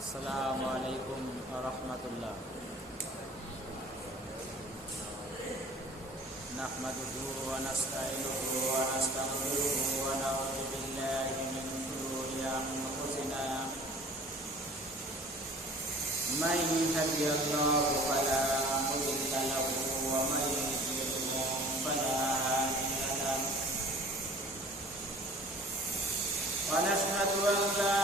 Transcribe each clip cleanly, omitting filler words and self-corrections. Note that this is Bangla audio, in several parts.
আসসালামু আলাইকুম ওয়া রাহমাতুল্লাহ। নাহমাদুহু ওয়া নাস্তাঈনুহু ওয়া নাস্তাগফিরুহু ওয়া নাউযু বিল্লাহি মিন শুরুরি আনফুসিনা মান ইয়াহদিহিল্লাহু ফালা মুদিল্লা লাহু ওয়া মান yudlilhu ফালা হাদিya lahu। ওয়া নাশহাদু আন লা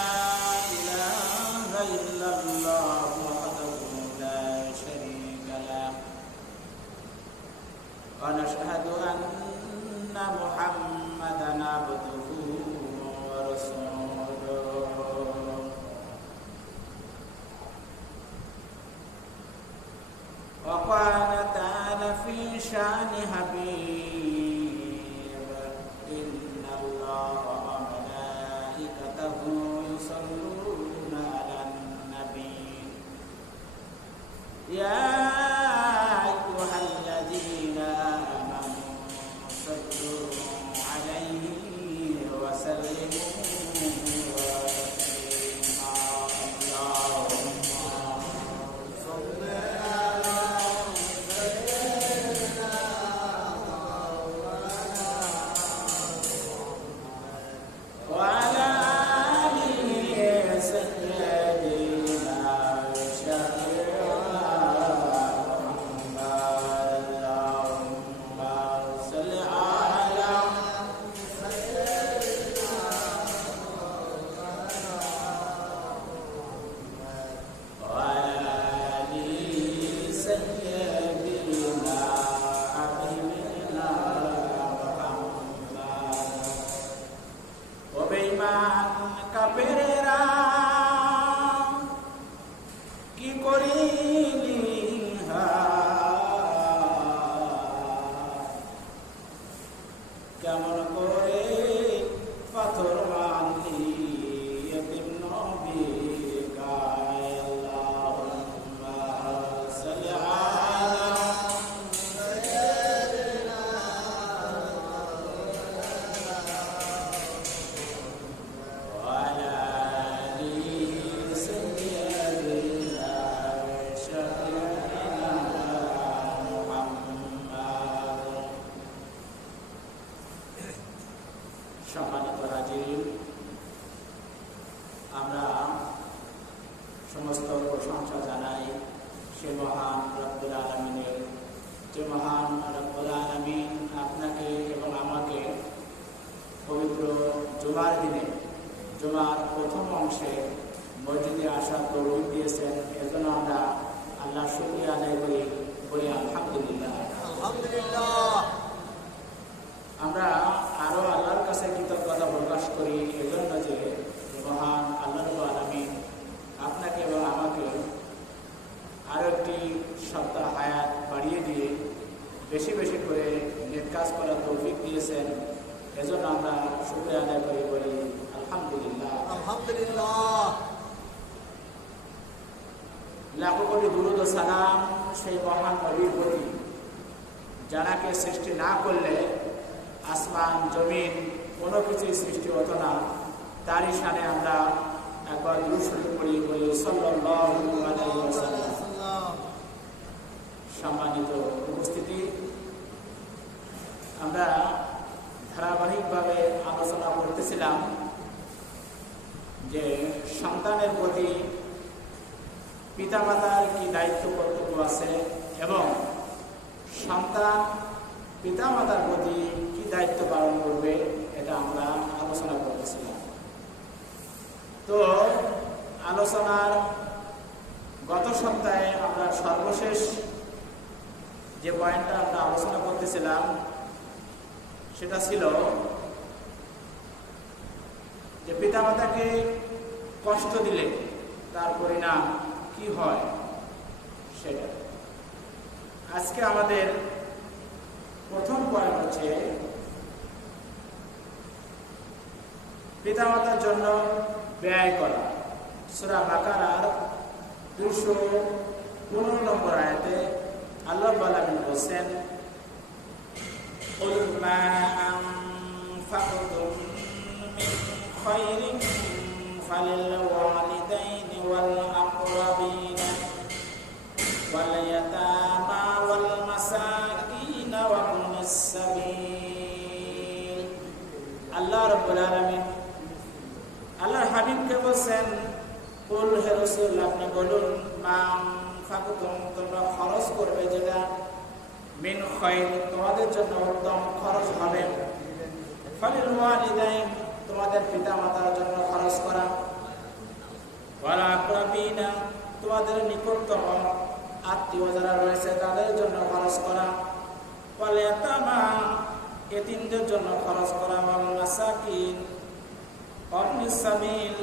ইলাহা ইল্লাল্লাহু ওয়াহদাহু লা শারীকা লাহু ওয়া নাশহাদু আন্না মুহাম্মাদান আবদুহু ওয়া রাসূলুহু। ওয়া ক্বালা তাআলা ফি শানি হাবিব ইন্নাল্লাহা ওয়া মালাইকাতাহু ইউসাল্লুনা আলান নাবী ইয়া আইয়ুহাল্লাযীনা আমানু সাল্লু আলাইহি ওয়া সাল্লিমু তাসলিমা। আল্লাহুম্মা সাল্লি আলা সাইয়্যিদিনা ওয়া আলা আলিহি সাইয়্যিদিনা শাফি'না মুহাম্মাদ। আল্লাহুম্মা সাল্লি আলা সাইয়্যিদিনা ওয়া আলা আলিহি সাইয়্যিদিনা হাবিবিনা মুহাম্মাদ। ও বেঈমান কাফেরেরা, কি করিলি কেমন করে পাথর মানলি এতিম নবীর গায়ে। আল্লাহুম্মা সাল্লি আলা সাইয়্যিদিনা ওয়া আলা আলিহি সাইয়্যিদিনা শাফি'না মুহাম্মাদ। সম্মানিত হাজির, আমরা সমস্ত প্রশংসা জানাই সে মহান রব্বুল আলামিনের, যে মহান রব্বুল আলামিন আপনাকে এবং আমাকে পবিত্র জুমার দিনে, জুমার প্রথম অংশে মসজিদে আসার তৌফিক দিয়েছেন। এজন্য আমরা আল্লাহর শুকরিয়া আদায় করি, বলি আলহামদুলিল্লাহ। আলহামদুলিল্লাহ। আমরা আরো আল্লাহর কাছে কৃতজ্ঞতা প্রকাশ করি এজন্য যে মহান আল্লাহ রাব্বুল আলামিন আপনাকে এবং আমাকে আরো একটি সপ্তাহ হায়াত বাড়িয়ে দিয়ে বেশি বেশি করে নেক কাজ করার তৌফিক দিয়েছেন। এজন্য আমরা শুকরিয়া আদায় করি, বলি আলহামদুলিল্লাহ। আলহামদুলিল্লাহ। লাখো কোটি দুরূদ ও সালাম সেই মহান নবীর প্রতি, যারাকে সৃষ্টি না করলে আসমান জমিন কোনো কিছুই সৃষ্টি হতো না। তারই শানে আমরা একবার দুরূদ শরীফ পড়ি, বলি সাল্লাল্লাহু আলাইহি ওয়াসাল্লাম। সম্মানিত উপস্থিতি, আমরা ধারাবাহিকভাবে আলোচনা করতেছিলাম যে সন্তানের প্রতি পিতামাতার কি দায়িত্ব কর্তব্য আছে এবং সন্তান পিতামাতার প্রতি কি দায়িত্ব পালন করবে, এটা আমরা আলোচনা করতেছিলাম। তো আলোচনার গত সপ্তাহে আমরা সর্বশেষ যে পয়েন্টটা আমরা আলোচনা করতেছিলাম সেটা ছিল যে পিতামাতাকে কষ্ট দিলে তার পরিণাম কি হয় সেটা। আজকে আমাদের প্রথম পয়েন্ট হচ্ছে পিতামাতার জন্য ব্যয় করা। সূরা বাকারার 215 নম্বর আয়াতে আল্লাহ রাব্বুল আলামিন বলেন, কুল মা আনফাকতুম মিন খায়রিন ফালিল ওয়ালিদাইনি ওয়াল বলছেন, কুল হে রাসূল, আপনি বলুন, মা আনফাকতুম, তোমরা খরচ করবে যেটা, মিন খায়র, তোমাদের জন্য উত্তম খরচ হবে, ফালিল ওয়ালিদাইন, তোমাদের পিতা মাতার জন্য খরচ করা, ওয়াল আকরাবিনা, তোমাদের নিকটতম আত্মীয় যারা রয়েছে তাদের জন্য খরচ করা, ওয়াল ইয়াতামা, এতিমদের জন্য খরচ করা, ওয়াল মাসাকিন, ওয়াবনিস সাবিল,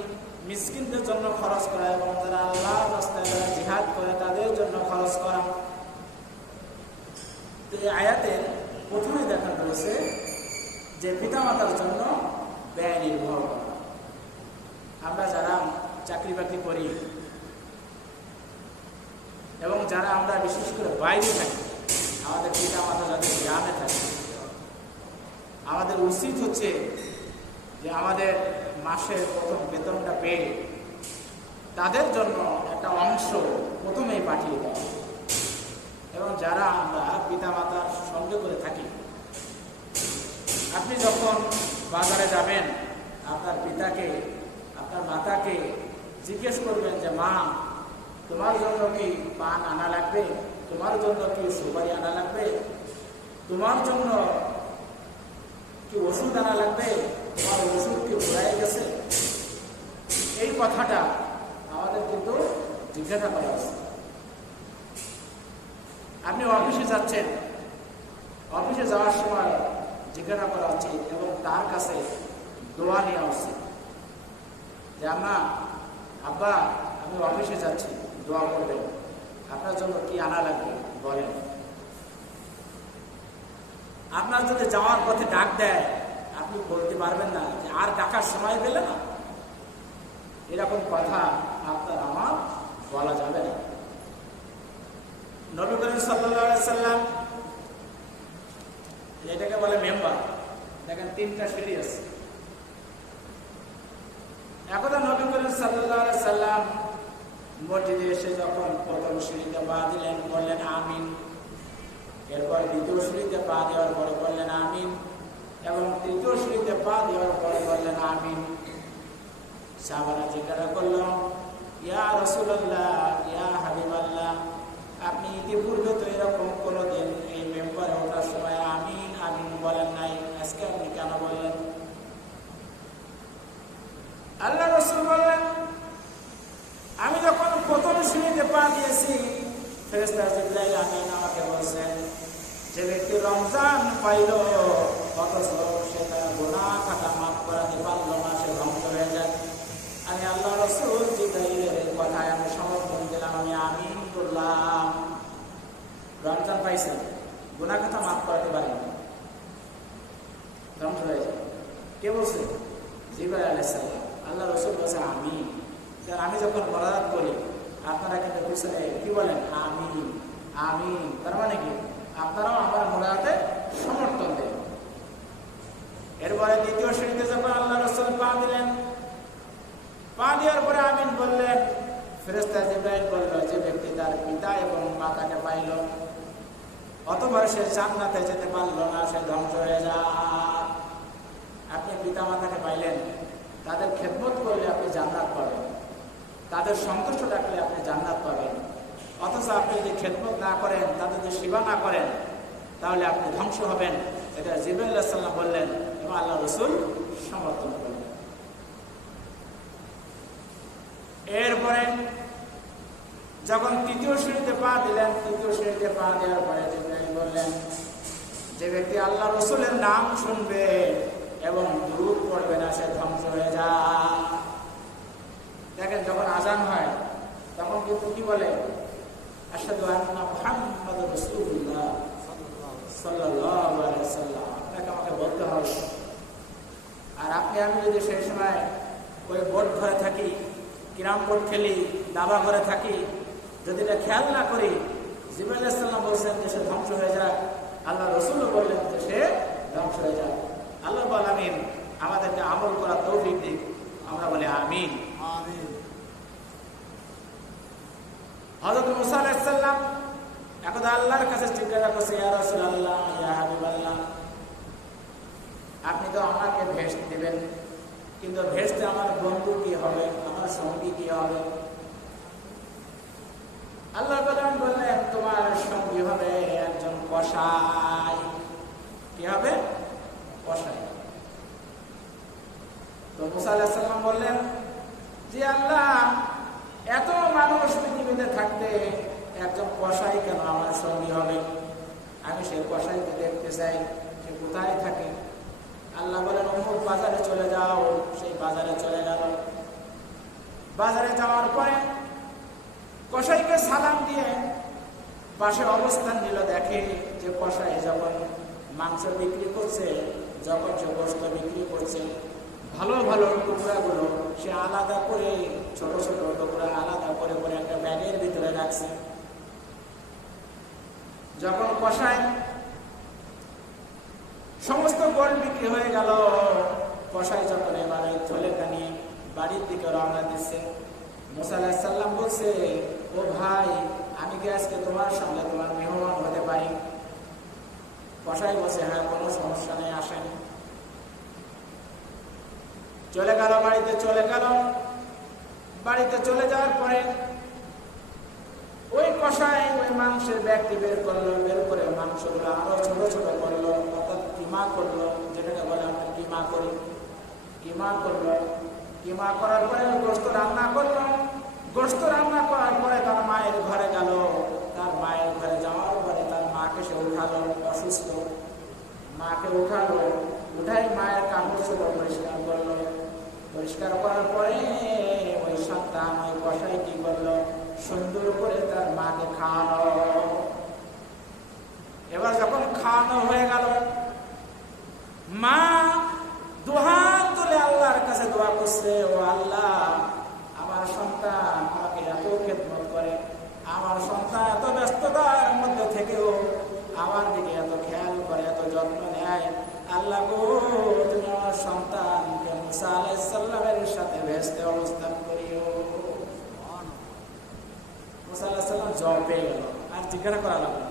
মিসকিনদের জন্য খরচ করা, এবং যারা আল্লাহর রাস্তায় যারা জিহাদ করে তাদের জন্য খরচ করা। তো এই আয়াতের প্রথমে দেখা রয়েছে যে পিতামাতার জন্য ব্যয় নির্ভর করা। আমরা যারা চাকরি বাকরি করি এবং যারা আমরা বিশেষ করে বাইরে থাকি, আমাদের পিতামাতা যাদের গ্রামে থাকে, আমাদের উচিত হচ্ছে যে আমাদের মাসের প্রথম বেতনটা পেয়ে তাদের জন্য একটা অংশ প্রথমেই পাঠিয়ে দেয়। এবং যারা আমরা পিতামাতার সঙ্গে করে থাকি, আপনি যখন বাজারে যাবেন, আপনার পিতাকে, আপনার মাতাকে জিজ্ঞেস করবেন যে মা, তোমার জন্য কি পান আনা লাগবে, তোমার জন্য কি সুপারি আনা লাগবে, তোমার জন্য কি ওষুধ আনা লাগবে, তোমার ওষুধ কি ফুরাই গেছে, এই কথাটা আমাদের কিন্তু জিজ্ঞাসা করা উচিত। আপনি অফিসে যাচ্ছেন, অফিসে যাওয়ার সময় জিজ্ঞাসা করা উচিত এবং তার কাছে দোয়া নেওয়া উচিত যে আম্মা, আব্বা, আমি অফিসে যাচ্ছি, দোয়া করবেন, আপনার জন্য কি আনা লাগবে বলেন। আপনার যদি যাওয়ার পথে ডাক দেয়, আপনি বলতে পারবেন না যে আর ডাকার সময় পেলে না, এরকম কথা আপনার আমার বলা যাবে না। নবী করিম সাল্লাল্লাহু আলাইহি সাল্লাম, এটাকে বলে মেম্বার, দেখেন 3টা সিঁড়ি আছে। একদা নবী করিম সাল্লাল্লাহু আলাইহি সাল্লাম মসজিদে এসে যখন প্রথম সিঁড়িতে পা দিলেন, বললেন আমিন। এরপর দ্বিতীয় সিঁড়িতে পা দেওয়ার পরে বললেন আমিন, এবং তৃতীয় সিঁড়িতে পা দেওয়ার পরে বললেন আমিন। সাহাবারা জিজ্ঞাসা করল, ইয়া রাসূলুল্লাহ, ইয়া হাবিবাল্লাহ, আপনি ইতিপূর্বে তো এরকম কোনোদিন এই মেম্বারে ওঠার সময় আমিন আমিন বলেন নাই, আজকে আপনি কেন বললেন? আল্লাহ রাসূল বললেন, আমি যখন প্রথম সিঁড়িতে পা দিয়েছি, ফেরেশতা জিবরাইল আমিন আমাকে বলছেন, যে ব্যক্তি রমজান পাইল অথচ সে তার গুনাহ খাতা মাফ করাতে পারল না, সে ধ্বংস হয়ে যায়। আমি আল্লাহ রাসূল জিবরাইলের কথায় আমি সমর্থন দিলাম, আমি আমিন বললাম। রমজান পাইছেন, গুনাহ খাতা মাফ করাতে পারেন, ধ্বংস হয়ে যায়। কে বলছে? জিবরাইল আলাইহিস সালাম। আল্লাহ রাসূল বলছে আমিন। আমি যখন মোনাজাত করি, আপনারা কিন্তু পিছনে কি বলেন? আমিন আমিন। তার মানে কি? আপনারাও আমার মোনাজাতে সমর্থন দেন। এরপরে দ্বিতীয় সিঁড়িতে যখন আল্লাহ রাসূল পা দিলেন, পা দেওয়ার পরে আমিন বললেন, ফেরেশতা জিবরাইল বলল, যে ব্যক্তি তার পিতা এবং মাতাকে পাইল অতঃপর সে জান্নাতে যেতে পারল না, সে ধ্বংস হয়ে যায়। আপনি পিতা মাতাকে পাইলেন, তাদের খেদমত করলে আপনি জান্নাত পাবেন, তাদের সন্তুষ্ট রাখলে আপনি জান্নাত পাবেন। অথচ আপনি যদি খেদমত না করেন, তাদের যদি সেবা না করেন, তাহলে আপনি ধ্বংস হবেন। এটা জিবরাইল আলাইহিস সালাম বললেন এবং আল্লাহ রাসূল সমর্থন করলেন। এরপরে যখন তৃতীয় সিঁড়িতে পা দিলেন, তৃতীয় সিঁড়িতে পা দেওয়ার পরে জিবরাইল বললেন, যে ব্যক্তি আল্লাহ রাসূলের নাম শুনবে এবং দুরূদ পড়বে না, সে ধ্বংস হয়ে যায়। দেখেন, যখন আজান হয় তখন কিন্তু কি বলে? আশহাদু আন্না মুহাম্মাদুর রাসূলুল্লাহ সাল্লাল্লাহু আলাইহি ওয়াসাল্লাম। আপনাকে আমাকে বলতে হবে। আর আপনি আমি যদি সেই সময় ওই বোর্ড ঘরে থাকি, কিরাম বোর্ড খেলি, দাবা ঘরে থাকি, যদি এটা খেয়াল না করি, জিবরাইল আলাইহিস সালাম বলছেন যে সে ধ্বংস হয়ে যায়, আল্লাহ রাসূলও বললেন যে সে ধ্বংস হয়ে যায়। আল্লাহ আমিন আমাদেরকে আমল করার তৌফিক দিক। আমরা বলি আমিন আমিন। হযরত মুসা আলাইহিস সালাম একদা আল্লাহর কাছে জিজ্ঞাসা করছে, ইয়া রাসূলুল্লাহ, ইয়া হাবিবাল্লাহ, আপনি তো আমাকে ভেস্ট দিবেন, কিন্তু ভেস্তে আমার বন্ধু কি হবে, আমার সঙ্গী কি হবে? আল্লাহ বললেন তোমার সঙ্গী হবে একজন কসাই। কি হবে? কসাই। তো মুসা আলাইহিস সালাম বললেন যে আল্লাহ, এত মানুষ পৃথিবীতে থাকতে একজন কসাই কেন আমার সঙ্গী হবে? আমি সেই কসাইকে দেখতে চাই, সে কোথায় থাকে? আল্লাহ বলেন অমুক বাজারে চলে যাও। সেই বাজারে চলে গেল। বাজারে যাওয়ার পরে কসাইকে সালাম দিয়ে পাশে অবস্থান নিল। দেখে যে কসাই যখন মাংস বিক্রি করছে, যখন সে গোশত বিক্রি করছে, ভালো ভালো টুকরাগুলো সে আলাদা করে, ছোট ছোট টুকরা আলাদা করে করে একটা ব্যাগের ভিতরে রাখছে। যখন কসাই সমস্ত গোল বিক্রি হয়ে গেল, কসাই যখন এবার এই থলেটা নিয়ে বাড়ির দিকে রওনা দিচ্ছে, মুসা আলাইহিস সালাম বলছে, ও ভাই, আমি কি আজকে তোমার সঙ্গে তোমার মেহমান হতে পারি? কসাই বলছে, হ্যাঁ, কোনো সমস্যা নেই, আসেন। চলে গেল, বাড়িতে চলে গেল। বাড়িতে চলে যাওয়ার পরে ওই কসাই ওই মাংসের ব্যাগটি বের করলো। বের করে মাংসগুলো আরো ছোট ছোট করলো, অর্থাৎ কিমা করলো, যেটাকে বলে আমরা কিমা করি। কিমা করলো। কিমা করার পরে গোশত রান্না করলো। গোশত রান্না করার পরে তার মায়ের ঘরে গেল। তার মায়ের ঘরে যাওয়ার পরে তার মাকে সে উঠালো, অসুস্থ মাকে উঠালো। উঠাই মায়ের কাপড় চোপড় পরিষ্কার করলো। পরিষ্কার করার পরে ওই সন্তান ওই কসাই কি করলো, সুন্দর করে তার মাকে খাওয়ানো। এবার যখন খাওয়ানো হয়ে গেল, মা দুহাত তুলে আল্লাহর কাছে দোয়া করছে, ও আল্লাহ, আমার সন্তান আমাকে এত খেদমত করে, আমার সন্তান এত ব্যস্ততার মধ্যে থেকেও আমার দিকে এত খেয়াল করে, এত যত্ন নেয়। আল্লাহ গো, তুমি আমার সন্তানকে মুসা আলাইহিস সালামের সাথে ভেস্তে অবস্থান করিও। মুসা আলাইহিস সালাম জবাব পেয়ে গেল। আর জিজ্ঞাসা করা লাগলো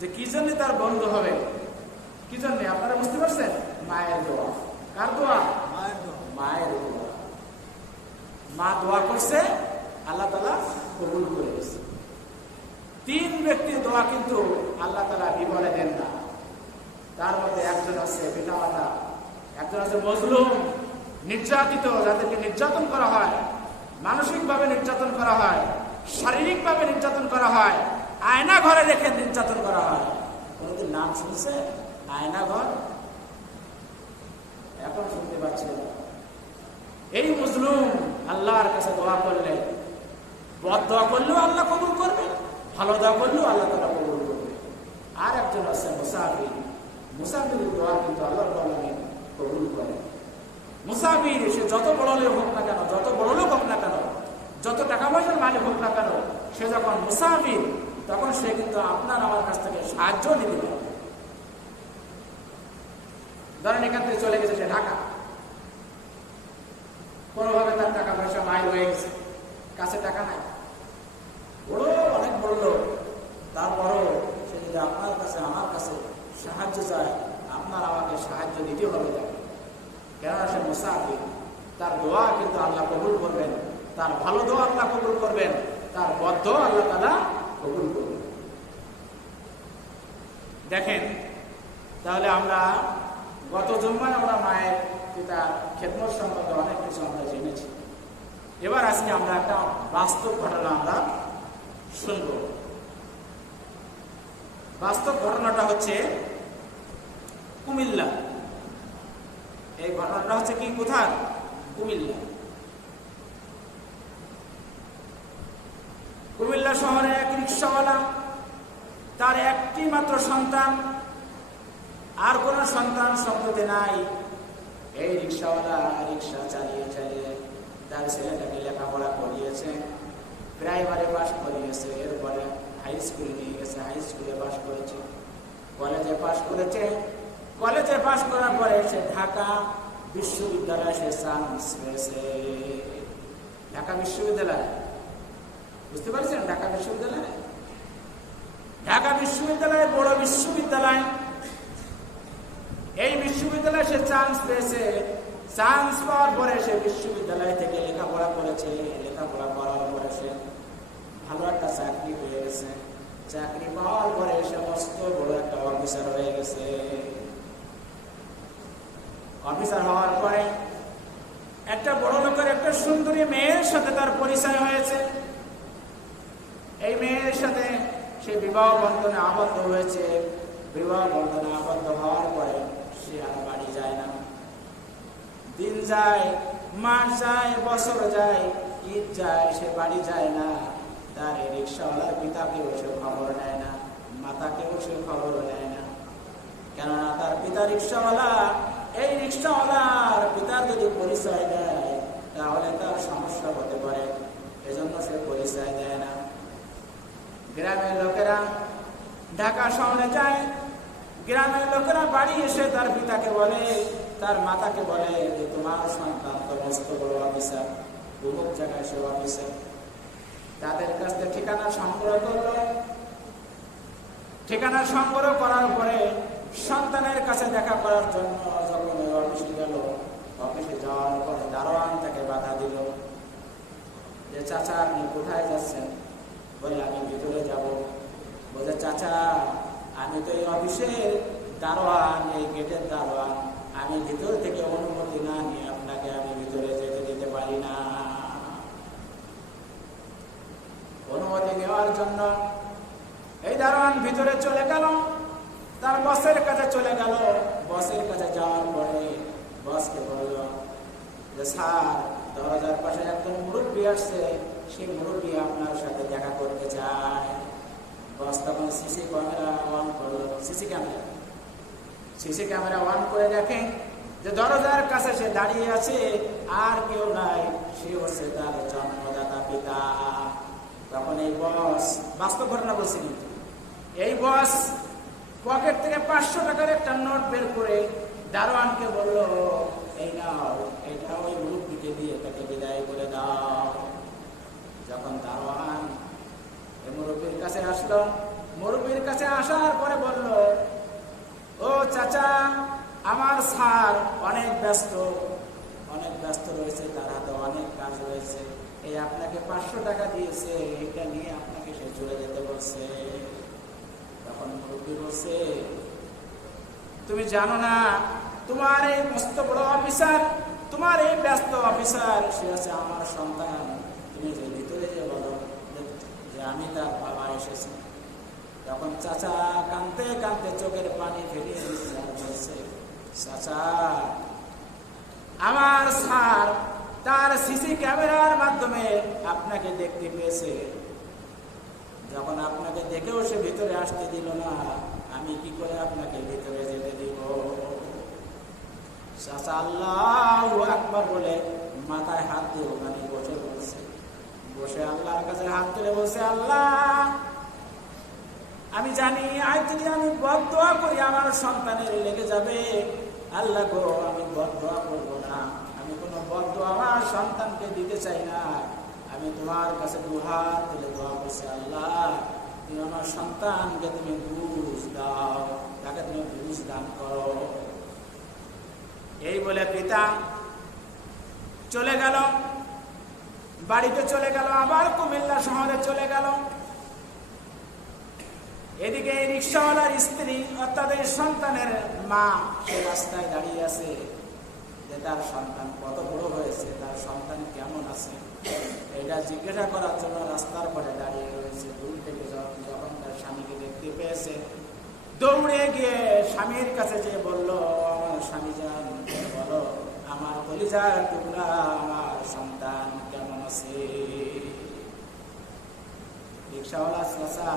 যে কি জন্য তার বন্ধু হবে, কি জন্য? আপনারা বুঝতে পারছেন? মায়ের দোয়া। কার দোয়া? মায়ের দোয়া। মা দোয়া করছে, আল্লাহ তাআলা কবুল করে দিয়েছে। 3 ব্যক্তির দোয়া কিন্তু আল্লাহ তাআলা বিফলে দেন না। তার মধ্যে একজন আছে পিতামাতা, একজন আছে মজলুম, নির্যাতিত, যাদেরকে নির্যাতন করা হয়, মানসিকভাবে নির্যাতন করা হয়, শারীরিকভাবে নির্যাতন করা হয়, আয়না ঘরে রেখে নির্যাতন করা হয়। কোনদিন নাম শুনছে? আয়না ঘর? এখন শুনতে পাচ্ছি না। এই মজলুম আল্লাহর কাছে দোয়া করলে, বদ দোয়া করলেও আল্লাহ কবুল করবে, ভালো দোয়া করলেও আল্লাহ তাআলা কবুল করবে। আর একজন আছে মুসাফির। মুসাফিরের দোয়া কিন্তু আল্লাহ কবুল করে। মুসাফির সে যত বড় লোক হোক না কেন, যত বড় লোক হোক না কেন, যত টাকা পয়সার মালিক হোক না কেন, সে যখন মুসাফির, তখন সে কিন্তু আপনার আমার কাছ থেকে সাহায্য নিতে পারবে। ধরেন এখান থেকে চলে গেছে সে ঢাকা, কোনোভাবে তার টাকা পয়সা মায়ের হয়ে গেছে, কাছে টাকা নাই, বড় অনেক বড় লোক, তারপরও সে যদি আপনার কাছে আমার কাছে সাহায্য চায়, আপনার আমাকে সাহায্য দিতে হবে তাকে। কেননা সে মুসাফির। তার দোয়া কিন্তু আল্লাহ কবুল করবেন, তার ভালো দোয়া আল্লাহ কবুল করবেন, তার বদ দোয়া আল্লাহ তাআলা কবুল করবেন। দেখেন, তাহলে আমরা গত জুম্মায় আমরা মায়ের পিতার খেদমত সম্পর্কে অনেক কিছু আমরা জেনেছি। এবার আজকে আমরা একটা বাস্তব ঘটনা আমরা শুনব। বাস্তব ঘটনাটা হচ্ছে কুমিল্লা। এই ঘটনাটা হচ্ছে কি, কোথায়? কুমিল্লা। কুমিল্লা শহরে এক রিক্সাওয়ালা, তার একটি মাত্র সন্তান, আর কোন সন্তান সম্পত্তি নাই। এই রিক্সাওয়ালা রিক্সা চালিয়ে চালিয়ে তার ছেলেটাকে লেখাপড়া করিয়েছে, প্রাইমারি পাস করিয়েছে, এরপরে হাই স্কুলে নিয়ে গেছে, হাই স্কুলে পাস করেছে, কলেজে পাস করেছে, কলেজে পাস করার পরে সে ঢাকা বিশ্ববিদ্যালয়ে সে চান্স পেয়েছে। ঢাকা বিশ্ববিদ্যালয়, বুঝতে পারছেন? ঢাকা বিশ্ববিদ্যালয়, ঢাকা বিশ্ববিদ্যালয় বড় বিশ্ববিদ্যালয়। এই বিশ্ববিদ্যালয়ে সে চান্স পেয়েছে। চান্স পাওয়ার পরে সে বিশ্ববিদ্যালয় থেকে লেখাপড়া করেছে, লেখাপড়া করার পরে সে ভালো একটা চাকরি পেয়ে গেছে। চাকরি পাওয়ার পরে সে মস্ত বড় একটা অফিসার হয়ে গেছে। অফিসার হওয়ার পরে একটা বড় লোকের একটা সুন্দরী মেয়ের সাথে তার পরিচয় হয়েছে। এই মেয়ের সাথে সে বিবাহ বন্ধনে আবদ্ধ হয়েছে। বিবাহ বন্ধনে আবদ্ধ হওয়ার পরে সে আর বাড়ি যায় না। দিন যায়, মাস যায়, বছর যায়, ঈদ যায়, সে বাড়ি যায় না। তার এই রিক্সাওয়ালার পিতাকেও সে খবর নেয় না, মাতাকেও সে খবর নেয় না। কেননা তার পিতা রিক্সাওয়ালা, এই রিক্সাওয়ালার পিতার যদি পরিচয় দেয় তাহলে তার সমস্যা হতে পারে, এজন্য সে পরিচয় দেয় না। গ্রামের লোকেরা ঢাকা শহরে যায়, গ্রামের লোকেরা বাড়ি এসে তার পিতাকে বলে, তার মাতাকে বলে যে তোমার সন্তান তো মস্ত বড় অফিসার, অমুক জায়গায় সে অফিসার। তাদের কাছ থেকে ঠিকানা সংগ্রহ করলো। ঠিকানা সংগ্রহ করার পরে সন্তানের কাছে দেখা করার জন্য যখন অফিসে গেল, অফিসে যাওয়ার পরে দারোয়ান তাকে বাধা দিল যে চাচা আপনি কোথায় যাচ্ছেন? বলে আমি ভিতরে যাব। বলে চাচা আমি তো এই অফিসের দারোয়ান, এই গেটের দারোয়ান, আমি ভিতর থেকে অনুমতি না নিয়ে আপনাকে আমি ভিতরে যেতে দিতে পারি না। অনুমতি নেওয়ার জন্য এই দারোয়ান ভিতরে চলে গেল, তার বসের কাছে চলে গেল। বসের কাছে যাওয়ার পরে বসকে বলল যে স্যার, দরজার পাশে একজন মুরব্বী আসছে, সেই মুরব্বী আপনার সাথে দেখা করতে চায়। বস তখন সিসি ক্যামেরা অন করলো। সিসি ক্যামেরা অন করে দেখে যে দরজার কাছে সে দাঁড়িয়ে আছে, আর কেউ নাই, সে হচ্ছে তার জন্মদাতা পিতা। তখন এই বস, বাস্তব ঘটনা বলছে, কিন্তু এই বস পকেট থেকে 500 টাকার একটা নোট বের করে দারোয়ানকে বলল, এই নাও, এটা ওই মুরব্বীকে দিয়ে তাকে বিদায় করে দাও। যখন দারোয়ান এই মুরব্বীর কাছে আসলো, মুরব্বীর কাছে আসার পরে বলল, ও চাচা, আমার স্যার অনেক ব্যস্ত রয়েছে, তার হাতে অনেক কাজ রয়েছে, এই আপনাকে 500 টাকা দিয়েছে, এটা নিয়ে আপনাকে সে চলে যেতে বলছে। তখন মুরব্বী বলছে, তুমি জানো না তোমার এই মস্ত বড় অফিসার, তোমার এই ব্যস্ত অফিসার, সে আছে আমার সন্তান। তুমি যে ভিতরে যে বলো যে আমি তার বাবা এসেছি। তখন চাচা কাঁদতে কাঁদতে চোখের পানি ফেলিয়ে দিচ্ছে আর বলছে, চাচা আমার স্যার তার সিসি ক্যামেরার মাধ্যমে আপনাকে দেখতে পেয়েছে। যখন আপনাকে দেখেও সে ভিতরে আসতে দিল না, আমি কি করে আপনাকে ভিতরে যেতে দিব? চাচা আল্লাহু আকবার বলে মাথায় হাত দিয়ে ওখানে বসে বলছে, বসে আল্লাহর কাছে হাত তুলে বলছে, আল্লাহ আমি জানি আজ যদি আমি বদদোয়া করি আমার সন্তানের লেগে যাবে। আল্লাহ গো, আমি বদদোয়া করবো না, আমি কোনো বদদোয়া আমার সন্তানকে দিতে চাই না। আমি তোমার কাছে দুহাত তুলে দোয়া করছি, আল্লাহ তুমি আমার সন্তানকে তুমি বুঝ দাও, তাকে তুমি বুঝ দান করো। এই বলে পিতা চলে গেল, বাড়িতে চলে গেল, আবার কুমিল্লা শহরে চলে গেল। এদিকে এই রিক্সাওয়ালার স্ত্রী অর্থাৎ এই সন্তানের মা সে রাস্তায় দাঁড়িয়ে আছে যে তার সন্তান কত বড় হয়েছে, তার সন্তান কেমন আছে, এটা জিজ্ঞাসা করার জন্য রাস্তার পরে দাঁড়িয়ে রয়েছে। দূর থেকে যখন তার স্বামীকে দেখতে পেয়েছে, দৌড়ে গিয়ে স্বামীর কাছে যে বলল, আমার স্বামী যান, বলো আমার কলিজার টুকরা, আমার সন্তান কেমন আছে? রিক্সাওয়ালা চাচা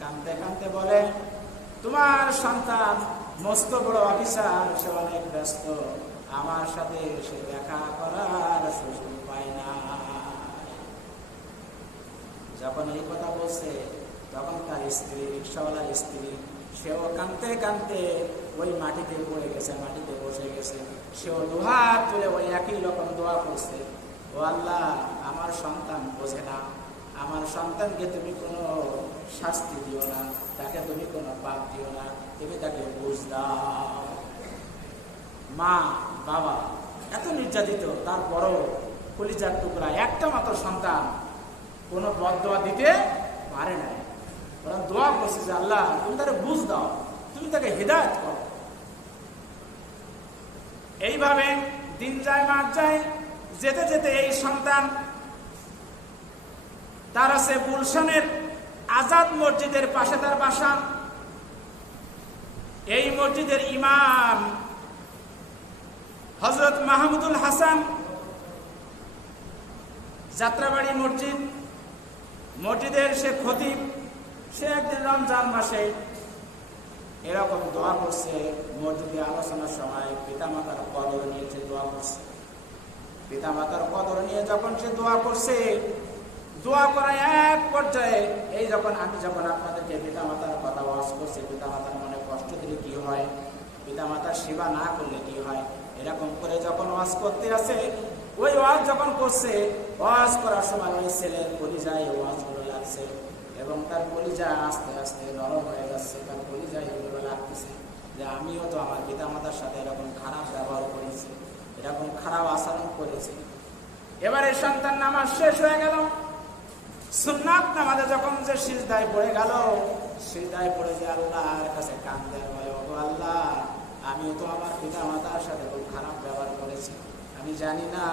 কাঁদতে কাঁদতে বলে, তোমার সন্তান মস্ত বড় অফিসার, সে অনেক ব্যস্ত, আমার সাথে সে দেখা করার সুযোগ পায় না। যখন এই কথা বলছে তখন তার স্ত্রী, রিক্সাওয়ালার স্ত্রী, সেও কাঁদতে কাঁদতে ওই মাটিতে পড়ে গেছে, মাটিতে বসে গেছে। সেও দুহাত তুলে ওই একই রকম দোয়া করছে, ও আল্লাহ আমার সন্তান বোঝে না, আমার সন্তানকে তুমি কোনো শাস্তি দিও না, তাকে তুমি কোনো পাপ দিও না, তুমি তাকে বুঝ দাও। মা বাবা এত নির্যাতিত, তারপরও কলিজার টুকরা একটা মাত্র সন্তান কোনো বদদোয়া দিতে পারে নাই। ওরা দোয়া করছে যে আল্লাহ তুমি তাকে বুঝ দাও, তুমি তাকে হেদায়েত করো। এইভাবে দিন যায় মাস যায়, যেতে যেতে এই সন্তান তার আছে গুলশানের আজাদ মসজিদের পাশে তার বাসা। এই মসজিদের ইমাম হযরত মাহমুদুল হাসান, যাত্রাবাড়ি মসজিদের সে খতিব, সে একদিন রমজান মাসে এরকম দোয়া করছে। মসজিদে আলোচনার সময় পিতামাতার কদর নিয়ে সে দোয়া করছে। পিতামাতার কদর নিয়ে যখন সে দোয়া করছে, দোয়া করার এক পর্যায়ে এই যখন আপনাদেরকে পিতামাতার কথা ওয়াজ করছে, পিতামাতার মনে কষ্ট দিলে কি হয়, পিতামাতার সেবা না করলে কি হয়, এরকম করে যখন ওয়াজ করতে আসে, ওই ওয়াজ যখন করছে, ওয়াজ করার সময় ওই ছেলের কলিজায় ওয়াজগুলো লাগছে এবং তার কলিজা আস্তে আস্তে নরম হয়ে যাচ্ছে। তার কলিজায় এগুলো লাগতেছে যে আমিও তো আমার পিতামাতার সাথে এরকম খারাপ ব্যবহার করেছি, এরকম খারাপ আচরণ করেছি। এবারে সন্তান নামাজ শেষ হয়ে গেল। সুন্নাত নামাজে যখন যে সিজদায় পড়ে গেল, সিজদায় পড়ে যে আল্লাহর কাছে কাঁদে, বলে ও আল্লাহ, আমিও তো আমার পিতামাতার সাথে খুব খারাপ ব্যবহার করেছি, আমি জানি না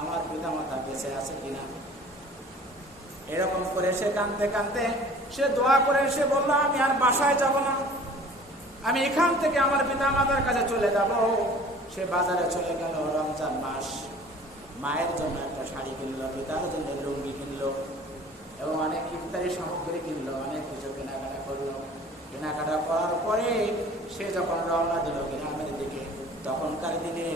আমার পিতামাতা বেঁচে আছে কিনা। এরকম করে সে কাঁদতে কাঁদতে সে দোয়া করে সে বলল আমি আর বাসায় যাব না, আমি এখান থেকে আমার পিতামাতার কাছে চলে যাব। সে বাজারে চলে গেল। রমজান মাস, মায়ের জন্য একটা শাড়ি কিনলো, পিতার জন্য লুঙ্গি কিনলো এবং অনেক ইফতারি সামগ্রী কিনলো, অনেক কিছু কেনাকাটা করলো। কেনাকাটা করার পরে সে যখন রওনা দিল গ্রামের দিকে, তখনকার দিনে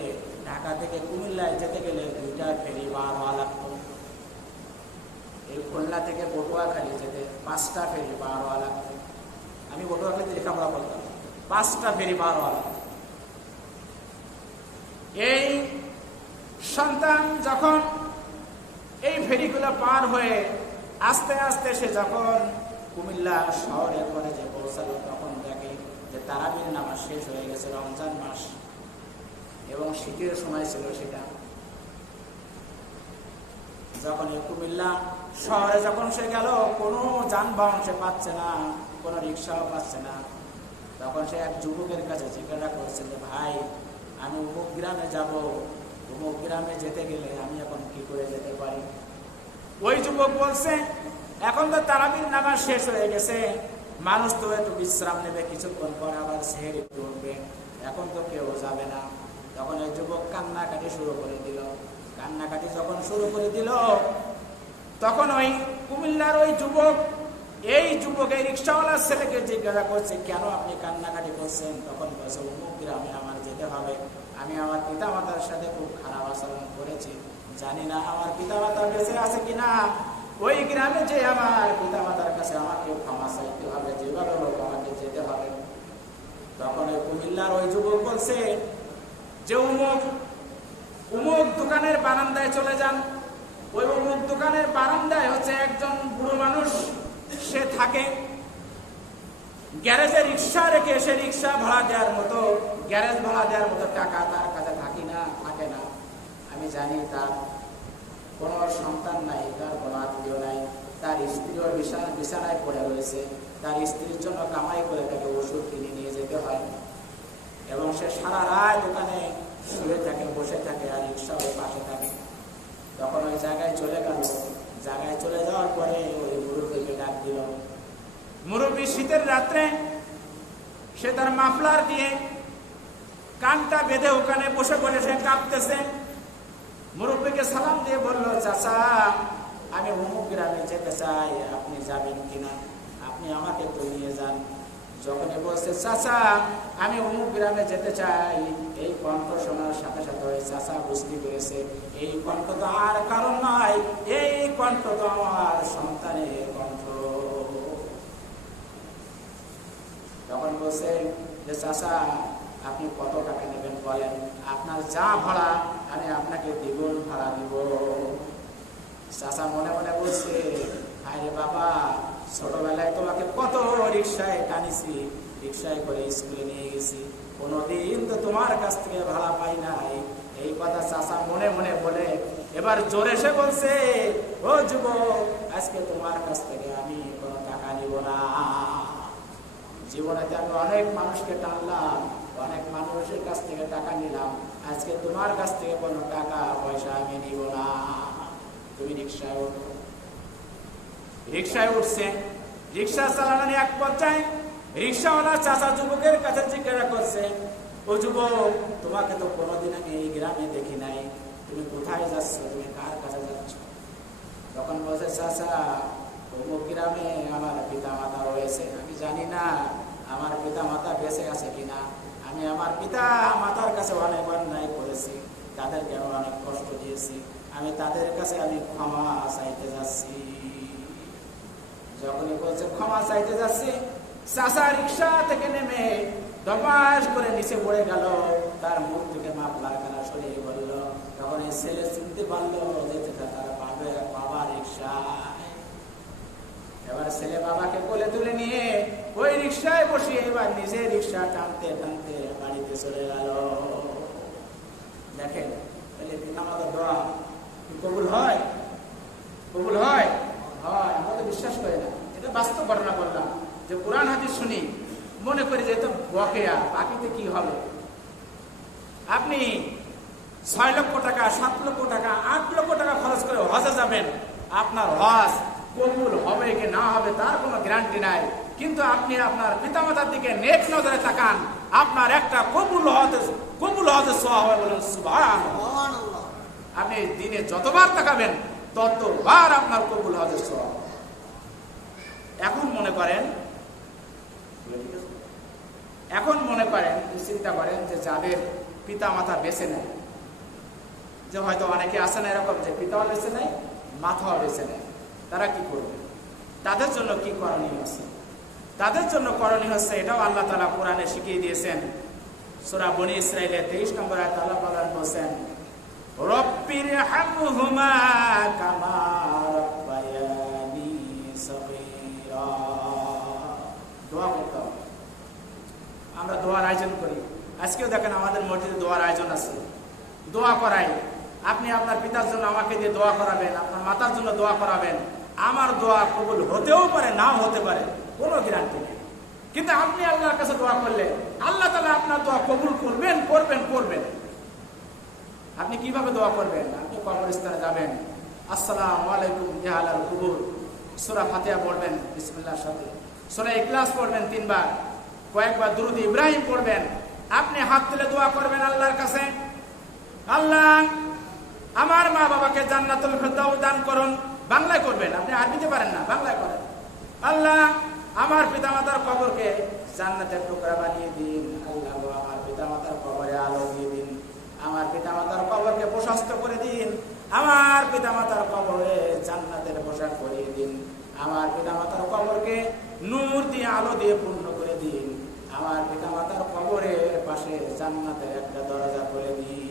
ঢাকা থেকে কুমিল্লায় যেতে গেলে 2টা ফেরি পার হওয়া লাগতো। এই খুলনা থেকে পটুয়াখালী যেতে 5টা ফেরি পার হওয়া লাগতো। আমি পটুয়াখালীতে লেখাপড়া করতাম, 5টা ফেরি পার হওয়া লাগতো। এই সন্তান যখন এই ফেরিগুলো পার হয়ে আস্তে আস্তে সে যখন কুমিল্লা শহরের কলেজে পৌঁছালো, তখন দেখে যে তারাবির নামাজ শেষ হয়ে গেছে। রমজান মাস এবং শীতের সময় ছিল সেটা। যখন এই কুমিল্লা শহরে যখন সে গেল, কোনো যানবাহন সে পাচ্ছে না, কোনো রিক্সাও পাচ্ছে না। তখন সে এক যুবকের কাছে জিজ্ঞাসা করছে যে ভাই, আমি অমুক গ্রামে যাব, অমুক গ্রামে যেতে গেলে আমি এখন কি করে যেতে পারি? ওই যুবক বলছে এখন তো তারাবির নামাজ শেষ হয়ে গেছে, মানুষ তো একটু বিশ্রাম নেবে, কিছুক্ষণ পর আবার সেহরি উঠবে, এখন তো কেউ যাবে না। তখন ওই যুবক কান্নাকাটি শুরু করে দিল। কান্নাকাটি যখন শুরু করে দিল, তখন ওই কুমিল্লার ওই যুবক এই রিক্সাওয়ালার ছেলেকে জিজ্ঞাসা করছে কেন আপনি কান্নাকাটি করছেন? তখন বলছে অমুক গ্রামে আমার যেতে হবে, আমি আমার পিতামাতার সাথে খুব খারাপ আচরণ করেছি, জানি না আমার পিতামাতা বেঁচে আছে কিনা। ওই গ্রামে যে আমার পিতামাতার কাছে আমাকে ক্ষমা চাইতে হবে, যেভাবে হোক আমাকে যেতে হবে। তখন ওই কুমিল্লার ওই যুবক বলছে যে অমুক দোকানের বারান্দায় চলে যান। ওই অমুক দোকানের বারান্দায় হচ্ছে একজন বুড়ো মানুষ, সে থাকে। গ্যারেজে রিক্সা রেখে সে রিক্সা ভাড়া দেওয়ার মতো, গ্যারেজ ভাড়া দেওয়ার মতো টাকা তার কাছে থাকে না। আমি জানি তার কোনো সন্তান নাই, তার কোনো আত্মীয় নাই, তার স্ত্রীও বিছানায় পড়ে রয়েছে, তার স্ত্রীর জন্য কামাই করে তাকে ওষুধ কিনে নিয়ে যেতে হয় এবং সে সারা রাত দোকানে শুয়ে থাকে, বসে থাকে আর রিক্সা ওই পাশে থাকে। তখন ওই জায়গায় চলে গেল। জায়গায় চলে যাওয়ার পরে ওই মুরব্বীকে ডাক দিল। মুরব্বী শীতের রাত্রে সে তার মাফলার দিয়ে কানটা বেঁধে ওখানে বসে বসে সে কাঁপতেছে। মুরব্বীকে সালাম দিয়ে বলল, চাচা আমি অমুক গ্রামে যেতে চাই, আপনি যাবেন কিনা? আপনি আমাকে তো নিয়ে যান। যখনই বলছে চাচা আমি অমুক গ্রামে যেতে চাই, এই কণ্ঠ শোনার সাথে সাথে ওই চাচা বুঝতে পেরেছে এই কণ্ঠ তো আর কারণ নয়, এই কণ্ঠ তো আমার সন্তানের কণ্ঠ। তখন বলছে যে চাচা আপনি কত টাকা নেবেন বলেন, আপনার যা ভাড়া আমি আপনাকে দ্বিগুণ ভাড়া দিব। চাচা মনে মনে বলছে, আরে বাবা ছোটবেলায় তোমাকে কত রিক্সায় টানিছি, রিক্সায় করে স্কুলে নিয়ে গেছি, কোনোদিন তো তোমার কাছ থেকে ভাড়া পাই নাই, এই কথা চাচা মনে মনে বলে এবার জোরে সে বলছে, ও যুবক, আজকে তোমার কাছ থেকে আমি কোনো টাকা নিব না। জীবনেতে আমি অনেক মানুষকে টানলাম, অনেক মানুষের কাছ থেকে টাকা নিলাম, আজকে তোমার কাছ থেকে কোনো টাকা পয়সা আমি নিব না। তুমি রিক্সায় ওঠো। রিক্সায় উঠছে, রিক্সা চালানো এক পর্যায়ে রিক্সাওয়ালা চাচা যুবকের কাছে জিজ্ঞাসা করছে, ও যুবক, তোমাকে তো কোনোদিন আমি এই গ্রামে দেখি নাই, তুমি কোথায় যাচ্ছ, তুমি কার কাছে যাচ্ছ? তখন বলছে, চাচা, অমুক গ্রামে আমার পিতা মাতা রয়েছে, আমি জানি না আমার পিতা মাতা বেঁচে আছে কিনা। আমি আমার পিতা মাতার কাছে অনেক অন্যায় করেছি, তাদেরকে আমি অনেক কষ্ট দিয়েছি, আমি তাদের কাছে আমি ক্ষমা চাইতে যাচ্ছি। যখনই বলছে ক্ষমা চাইতে যাচ্ছি, চাচা রিক্সা থেকে নেমে দমাস করে নিচে পড়ে গেল, তার মুখ থেকে মাফলার খানা সরিয়ে বলল। তখন এই ছেলে চিনতে পারলো যে তার বাবা রিক্সায়। এবার ছেলে বাবাকে কোলে তুলে নিয়ে ওই রিক্সায় বসিয়ে এবার নিজে রিক্সা টানতে টানতে বাড়িতে চলে গেল। দেখেন, তাহলে পিতামাতার দোয়া কবুল হয়? কবুল হয়? হয়। আমরা তো বিশ্বাস করি না। এটা বাস্তব ঘটনা বললাম, যে কোরআন হাদিস শুনি মনে করি যে এটা বকেয়া, বাকিতে কি হবে। আপনি 6 লক্ষ টাকা, 7 লক্ষ টাকা, 8 লক্ষ টাকা খরচ করে হজে যাবেন, আপনার হজ কবুল হবে কি না হবে তার কোনো গ্যারান্টি নাই। কিন্তু আপনি আপনার পিতামাতার দিকে নেক নজরে তাকান, আপনার একটা কবুল হজে সওয়াব হবে, বলেন সুবহানাল্লাহ। আপনি দিনে যতবার তাকাবেন ততবার আপনার কবুল হজের সওয়াব। এখন মনে করেন চিন্তা করেন যে যাদের পিতা মাতা বেঁচে নেয়, যে হয়তো অনেকে আছে না এরকম যে পিতাও বেঁচে নেয়, মাথাও বেঁচে নেয়, তারা কি করবে? তাদের জন্য কি করণীয় আছে? তাদের জন্য করণীয় হচ্ছে, এটাও আল্লাহ তাআলা কোরআনে শিখিয়ে দিয়েছেন। সূরা বনী ইসরাঈলের 23 নম্বর আয়াতে আল্লাহ পাক বলেন, রব্বিরহামহুমা কামা রাব্বায়ানি সগীরা। দোয়া করতে হবে। আমরা দোয়ার আয়োজন করি, আজকেও দেখেন আমাদের মসজিদে দোয়ার আয়োজন আছে, দোয়া করাই। আপনি আপনার পিতার জন্য আমাকে দিয়ে দোয়া করাবেন, আপনার মাতার জন্য দোয়া করাবেন। আমার দোয়া কবুল হতেও পারে, নাও হতে পারে, কোনো গ্যারান্টি নেই। কিন্তু আপনি আল্লাহর কাছে দোয়া করলে আল্লাহ তাআলা আপনার দোয়া কবুল করবেন। আপনি কিভাবে দোয়া করবেন? আপনি কবরস্থানে যাবেন, আসসালামু আলাইকুম ইয়া আহলাল কুবুর, সূরা ফাতিহা পড়বেন বিসমিল্লাহর সাথে, সূরা ইখলাস পড়বেন 3 বার, কয়েকবার দুরূদ ইব্রাহিম পড়বেন। আপনি হাত তুলে দোয়া করবেন আল্লাহর কাছে, আল্লাহ আমার মা বাবাকে জান্নাতুল ফিরদাউস দান করুন। বাংলায় করবেন, আপনি আরবিতে পারেন না, বাংলায় করেন। আল্লাহ আমার পিতামাতার কবরকে জান্নাতের টুকরা বানিয়ে দিন। আল্লাহ আমার পিতামাতার কবরে আলো দিয়ে দিন, আমার পিতামাতার কবরকে প্রশস্ত করে দিন, আমার পিতামাতার কবরে জান্নাতের পোশাক পরিয়ে দিন, আমার পিতামাতার কবরকে নূর দিয়ে আলো দিয়ে পূর্ণ করে দিন, আমার পিতামাতার কবরের পাশে জান্নাতের একটা দরজা করে দিন।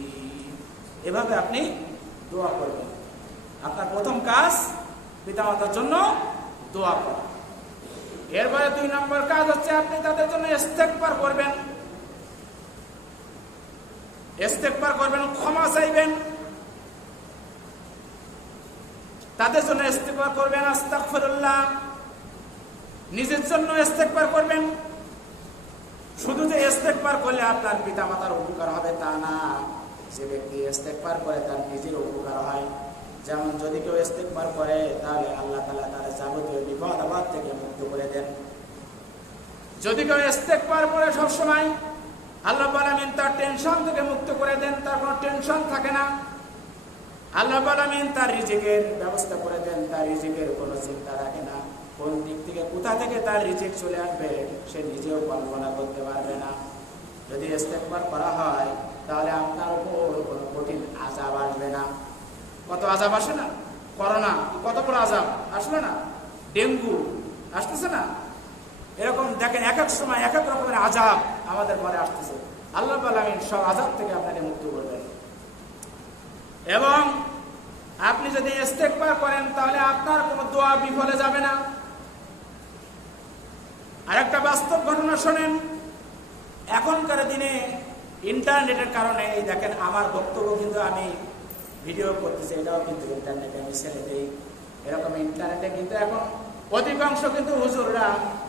এভাবে আপনি দোয়া করবেন। আপনার প্রথম কাজ পিতামাতার জন্য দোয়া করা। এরপরে 2 নম্বর কাজ হচ্ছে আপনি তাদের জন্য ইস্তেগফার করবেন। ইস্তেগফার করবেন, ক্ষমা চাইবেন, তাদের জন্য ইস্তেগফার করবেন, আস্তাগফিরুল্লাহ। নিজের জন্য ইস্তেগফার করবেন। শুধু যে ইস্তেগফার করলে আপনার পিতামাতার উপকার হবে তা না, যে ব্যক্তি ইস্তেগফার করে তার নিজের উপকার হয়। যেমন যদি কেউ ইস্তেগফার করে তাহলে আল্লাহ তাআলা তার যাবতীয় বিপদ আপদ থেকে মুক্ত করে দেন। যদি কেউ ইস্তেগফার করে সবসময়, আল্লাহ রাব্বুল আলামিন তার টেনশন থেকে মুক্ত করে দেন, তার কোনো টেনশন থাকে না। আল্লাহ রাব্বুল আলামিন তার রিজিকের ব্যবস্থা করে দেন, তার রিজিকের কোনো চিন্তা রাখে না। কোন দিক থেকে কোথা থেকে তার রিজিক চলে আসবে সে নিজেও কল্পনা করতে পারবে না। যদি ইস্তেগফার করা হয় তাহলে আপনার উপর কোনো কঠিন আযাব আসবে না। কত আযাব আসে না? করোনা কত বড় আযাব আসলো না, ডেঙ্গু আসতেছে না, এরকম দেখেন এক এক সময় এক এক রকমের আযাব আমাদের ঘরে আসতেছে। আল্লাহ রাব্বুল আলামিন সব আযাব থেকে আপনাকে মুক্ত করবেন। এবং আপনি যদি ইস্তেগফার করেন তাহলে আপনার কোনো দোয়া বিফলে যাবে না। আরেকটা বাস্তব ঘটনা শোনেন। এখনকার দিনে ইন্টারনেটের কারণে এই দেখেন আমার বক্তব্য কিন্তু আমি ভিডিও করতেছি, এটাও কিন্তু ইন্টারনেটে আমি ছেড়ে দিই। এরকম ইন্টারনেটে কিন্তু এখন অধিকাংশ কিন্তু হুজুররা,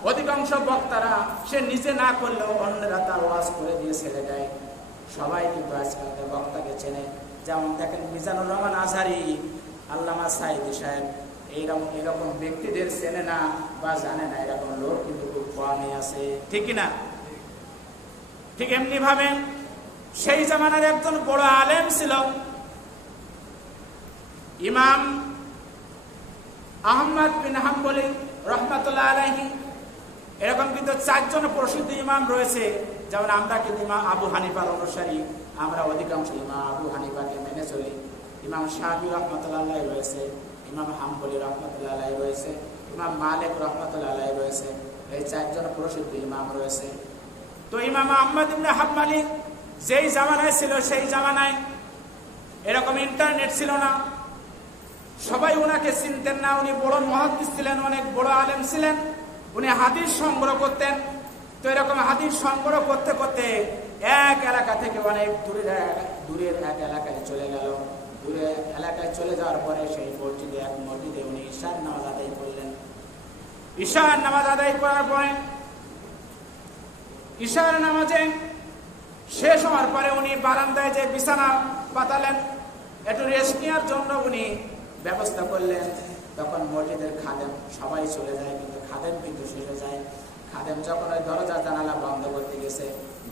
অধিকাংশ বক্তারা সে নিজে না করলেও অন্যরা তার ওয়াজ করে দিয়ে ছেড়ে দেয়। সবাই কিন্তু আজকালকার বক্তাকে চেনে। যেমন দেখেন মিজানুর রহমান আজহারি, আল্লামা সাইদি সাহেব, এরকম ব্যক্তিদের চেনে না বা জানে না, এরকম লোক কিন্তু খুব কমই আছে, ঠিক কিনা? ঠিক এমনি ভাবে সেই জামানার একজন বড় আলেম ছিল ইমাম আহমদ বিন হাম্বলি রহমাতুল্লাহ আলাইহি। এরকম কিন্তু 4 জন প্রসিদ্ধ ইমাম রয়েছে। যেমন আমরা কিন্তু ইমাম আবু হানিফার অনুসারী, আমরা অধিকাংশ ইমাম আবু হানিফাকে মেনে চলি। ইমাম শাফি রহমাতুল্লাহ আলাইহি রয়েছে, ইমাম হাম্বলি রহমাতুল্লাহ আলাইহি রয়েছে, ইমাম মালিক রহমাতুল্লাহ আলাইহি রয়েছে। এই 4 জন প্রসিদ্ধ ইমাম রয়েছে। তো ইমাম আহমদ ইবনে হাম্বলি যেই জামানায় ছিল, সেই জামানায় এরকম ইন্টারনেট ছিল না, সবাই ওনাকে চিনতেন না। উনি বড় মুহাদ্দিস ছিলেন, অনেক বড় আলেম ছিলেন, উনি হাদিস সংগ্রহ করতেন। তো এরকম হাদিস সংগ্রহ করতে করতে এক এলাকা থেকে অনেক দূরের এক এলাকায় চলে গেল। দূরের এলাকায় চলে যাওয়ার পরে সেই মসজিদে উনি ঈশার নামাজ আদায় করলেন। ঈশার নামাজ আদায় করার পরে ঈশার নামাজে শেষ হওয়ার পরে উনি বারান্দায় যে বিছানা পাতালেন, একটু রেস্ট নেওয়ার জন্য উনি ব্যবস্থা করলেন। তখন মসজিদের খাদেম সবাই চলে যায়, কিন্তু খাদেম কিন্তু শেষে যায়। খাদেম যখন ওই দরজা জানালা বন্ধ করতে গেছে,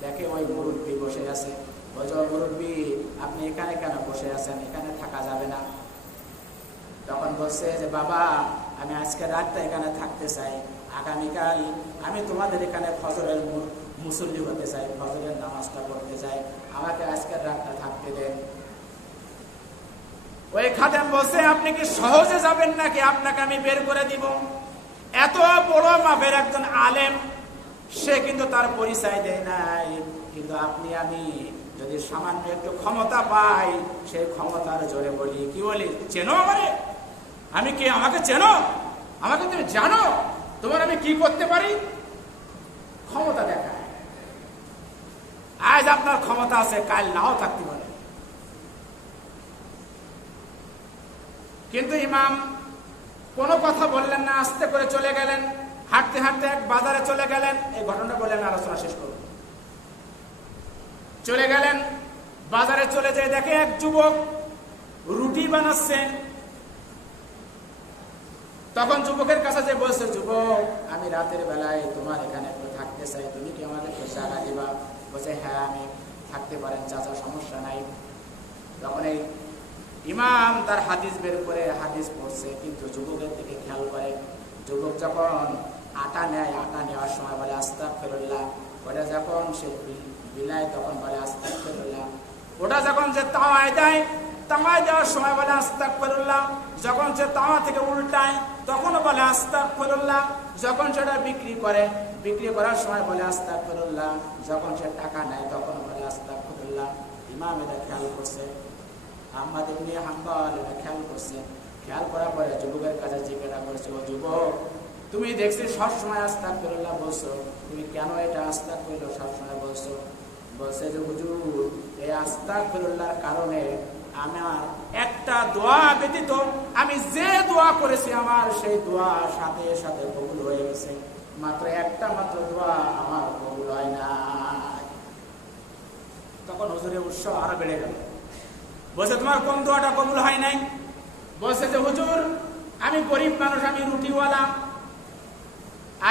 দেখে ওই মুরব্বী বসে আছে। বলছে, মুরব্বী আপনি এখানে কেন বসে আছেন? এখানে থাকা যাবে না। তখন বলছে যে, বাবা আমি আজকে রাতটা এখানে থাকতে চাই, আগামীকাল আমি তোমাদের এখানে ফজরের মুসল্লি হতে চাই, ফজরের নামাজটা পড়তে চাই, আমাকে আজকের রাতটা থাকতে দেন। ওই খাদেম বলছে, আপনি কি সহজে যাবেন নাকি আপনাকে আমি বের করে দিব? এত বড় মাপের একজন আলেম, সে কিন্তু তার পরিচয় দেয় নাই। কিন্তু আপনি আমি যদি সামান্য একটু ক্ষমতা পাই, সেই ক্ষমতার জোরে বলি, কি বলি, চেনো আমারে? আমি কি, আমাকে চেনো? আমাকে তুমি জানো তোমার আমি কি করতে পারি? ক্ষমতা দেখায়। আজ আপনার ক্ষমতা আছে, কাল নাও থাকতে পারে। কিন্তু ইমাম কোনো কথা বললেন না, আস্তে করে চলে গেলেন। হাঁটতে হাঁটতে এক বাজারে চলে গেলেন। এই ঘটনা বলে আমি আলোচনা শেষ করব। চলে গেলেন, বাজারে চলে যায়, দেখে এক যুবক রুটি বানাচ্ছে। তখন যুবকের কাছে যে বলছে, যুবক আমি রাতের বেলায় তোমার এখানে একটু থাকতে চাই, তুমি কি আমাকে একটু জায়গা দিবা? বলছে, হ্যাঁ আমি থাকতে পারেন চাচা, সমস্যা নাই। তখন এই ইমাম তার হাদিস বের করে হাদিস পড়ছে, কিন্তু যুবকের দিকে খেয়াল করে। যুবক যখন আটা নেয়, আটা নেওয়ার সময় বলে আস্তাগফিরুল্লাহ। ওটা যখন সে বিলায় তখন বলে আস্তাগফিরুল্লাহ। ওটা যখন যে তাওয়ায় দেয়, তাওয়ায় দেওয়ার সময় বলে আস্তাগফিরুল্লাহ। যখন সে তাওয়া থেকে উল্টায় তখনও বলে আস্তাগফিরুল্লাহ। যখন সেটা বিক্রি করে, বিক্রি করার সময় বলে আস্তাগফিরুল্লাহ। যখন সে টাকা নেয় তখন বলে আস্তাগফিরুল্লাহ। ইমাম এটা খেয়াল করছে, আহমদ ইবনে হাম্বল এটা খেয়াল করছে। খেয়াল করার পরে যুবকের কাছে জিজ্ঞাসা করছে, ও যুবক তুমি দেখছি সবসময় আস্তাগফিরুল্লাহ বলছো, তুমি কেন এটা আস্তাগফিরুল্লাহ সবসময় বলছো? বলছে যে, হুজুর এই আস্তাগফিরুল্লাহর কারণে আমার একটা দোয়া ব্যতীত আমি যে দোয়া করেছি আমার সেই দোয়া সাথে সাথে কবুল হয়ে গেছে, মাত্র একটা মাত্র দোয়া আমার কবুল হয় না। তখন হুজুরের উৎসাহ আরো বেড়ে গেল। বলছে, তোমার কোন দোয়াটা কবুল হয় নাই? বলছে যে, হুজুর আমি গরিব মানুষ, আমি রুটিওয়ালা,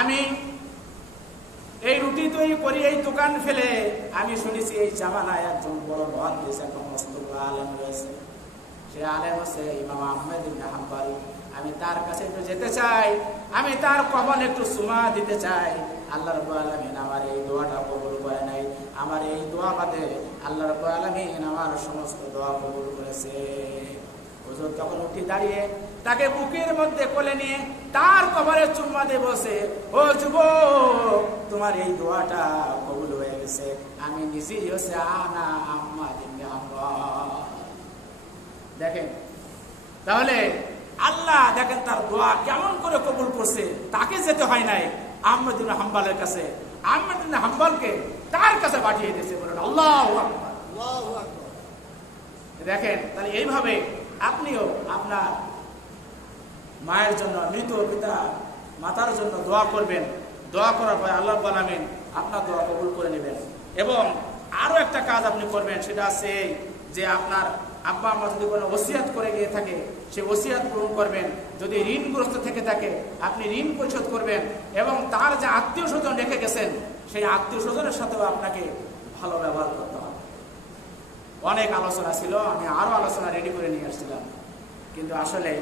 আমি এই রুটি তৈরি করি, এই দোকান ফেলে। আমি শুনেছি এই জামানায় একজন বড় মুহাদ্দিস, একজন মস্ত বড় আলেম রয়েছে, সে আলেম হচ্ছে ইমাম আহমদ ইবনে হাম্বল। আমি তার কাছে একটু যেতে চাই, আমি তার কবলে একটু চুমা দিতে চাই। আল্লাহ রাব্বুল আলামিন আমার এই দোয়াটা কবুল করে নাই, আমার এই দোয়া বাদে আল্লাহ রাব্বুল আলামিন আমার সমস্ত দোয়া কবুল করেছে। হুজুর তখন উঠে দাঁড়িয়ে তাকে বুকের মধ্যে কোলে নিয়ে তার কবরে চুম্মা দিয়ে বসে, ও যুবক তোমার এই দোয়াটা কবুল হয়ে গেছে, আমি নিজেই হচ্ছে আনা আহমদ ইবনে হাম্বল। দেখেন তাহলে আল্লাহ দেখেন তার দোয়া কেমন করে কবুল করছে। তাকে যেতে হয় নাই আহমদ ইবনে হাম্বলের কাছে, আহমদ ইবনে হাম্বলকে তার কাছে পাঠিয়ে দিয়েছে। বলেন আল্লাহু আকবার। আল্লাহু আকবার। দেখেন, তাহলে এইভাবে আপনিও আপনার মায়ের জন্য, মৃত পিতা মাতার জন্য দোয়া করবেন। দোয়া করার পরে আল্লাহ রাব্বুল আলামিন আপনার দোয়া কবুল করে নেবেন। এবং আরো একটা কাজ আপনি করবেন, সেটা আছে এই যে আপনার আব্বা আম্মা যদি কোনো ওসিয়াত করে গিয়ে থাকে, সেই ওসিয়াত পূরণ করবেন। যদি ঋণগ্রস্ত থেকে থাকে, আপনি ঋণ পরিশোধ করবেন। এবং তার যে আত্মীয় স্বজন রেখে গেছেন, সেই আত্মীয় স্বজনের সাথেও আপনাকে ভালো ব্যবহার করতে হবে। অনেক আলোচনা ছিল, আমি আরো আলোচনা রেডি করে নিয়ে আসছিলাম, কিন্তু আসলে